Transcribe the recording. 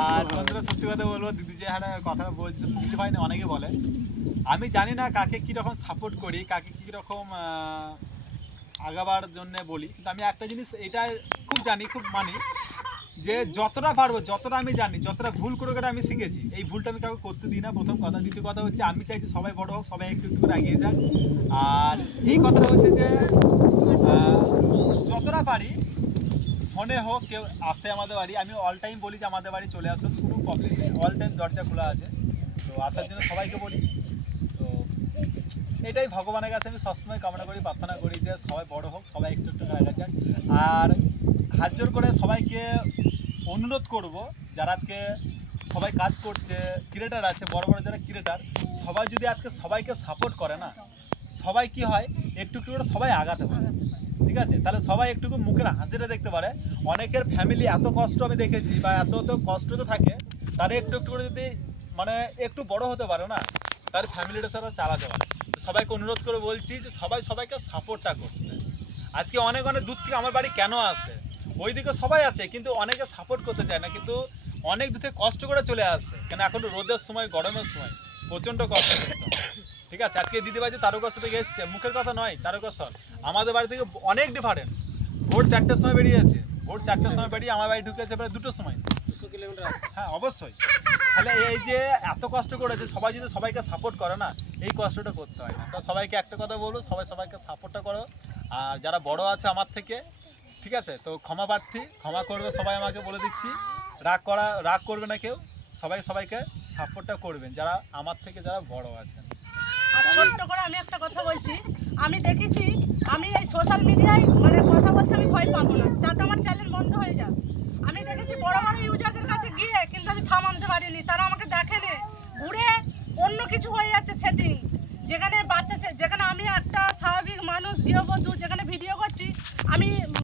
আর বন্ধুরা সত্যি কথা বলবো, দিদি যে হ্যাঁ কথা বলছিল, দিদি ভাই না অনেকে বলে, আমি জানি না কাকে কীরকম সাপোর্ট করি, কাকে কীরকম আগাবার জন্য বলি, কিন্তু আমি একটা জিনিস এটা খুব জানি, খুব মানি, যে যতটা পারবো, যতটা আমি জানি, যতটা ভুল করে করে আমি শিখেছি, এই ভুলটা আমি কাউকে করতে দিই না, প্রথম কথা। দ্বিতীয় কথা হচ্ছে আমি চাইছি সবাই বড় হোক, সবাই একটু একটু করে এগিয়ে যাক। আর এই কথাটা হচ্ছে যে যতটা পারি ফোনে হোক, কেউ আসে আমাদের বাড়ি, আমি অল টাইম বলি যে আমাদের বাড়ি চলে আসুন, কোনো প্রবলেম নেই, অল টাইম দরজা খোলা আছে। তো আসার জন্য সবাইকে বলি। তো এটাই ভগবানের কাছে আমি সবসময় কামনা করি, প্রার্থনা করি যে সবাই বড় হোক, সবাই একটু একটু করে আগে যাক। আর হাত জোর করে সবাইকে অনুরোধ করব, যারা আজকে সবাই কাজ করছে, ক্রিয়েটার আছে, বড় বড় যারা ক্রিয়েটার, সবাই যদি আজকে সবাইকে সাপোর্ট করে না, সবাই কি হয় একটু একটু করে সবাই আগাতে পারে, ঠিক আছে? তাহলে সবাই একটু মুখের হাসিটা দেখতে পারে। অনেকের ফ্যামিলি এত কষ্ট আমি দেখেছি, বা এত কষ্ট তো থাকে, তারা একটু একটু করে যদি মানে একটু বড় হতে পারে না, তার ফ্যামিলিটা সাথে চালাতে পারে। সবাইকে অনুরোধ করে বলছি যে সবাই সবাইকে সাপোর্টটা করতে। আজকে অনেক অনেক দূর থেকে আমার বাড়ি কেন আসে, ওইদিকে সবাই আছে কিন্তু অনেকে সাপোর্ট করতে চায় না, কিন্তু অনেক দূর থেকে কষ্ট করে চলে আসে, কেন এখন রোদের সময়, গরমের সময় প্রচণ্ড কষ্ট করতে হয়। ঠিক আছে, আজকে দিদিভাই যে তারকেশ্বর থেকে এসছে, মুখের কথা নয়, তারকেশ্বর আমাদের বাড়ি থেকে অনেক ডিফারেন্ট। ভোর 4টের সময় বেরিয়েছে, ভোর 4টের সময় বেরিয়ে আমার বাড়ি ঢুকেছে প্রায় 2টোর সময়। 200 কিলোমিটার। হ্যাঁ অবশ্যই। তাহলে এই যে এত কষ্ট করেছে, সবাই যদি সবাইকে সাপোর্ট করে না, এই কষ্টটা করতে হয় না। তো সবাইকে একটা কথা বলবো, সবাই সবাইকে সাপোর্টটা করো। আর যারা বড় আছে আমার থেকে, ঠিক আছে, তো ক্ষমা প্রার্থী, ক্ষমা করবে সবাই, আমাকে বলে দিচ্ছি, রাগ করবে না কেউ, সবাই সবাইকে সাপোর্টটা করবেন যারা আমার থেকে যারা বড় আছেন। আর ছোট্ট করে আমি একটা কথা বলছি, আমি দেখেছি, আমি এই সোশ্যাল মিডিয়ায় মানে কথা বলতে আমি ভয় পাবো না, তাতে আমার চ্যানেল বন্ধ হয়ে যাক। আমি দেখেছি বড় বড় ইউজারদের কাছে গিয়ে, কিন্তু আমি থামাতে পারিনি, তারা আমাকে দেখেনি, ঘুরে অন্য কিছু হয়ে যাচ্ছে সেটিং, যেখানে যেখানে আমি একটা স্বাভাবিক মানুষ গৃহবধূ যেখানে ভিডিও করছি, আমি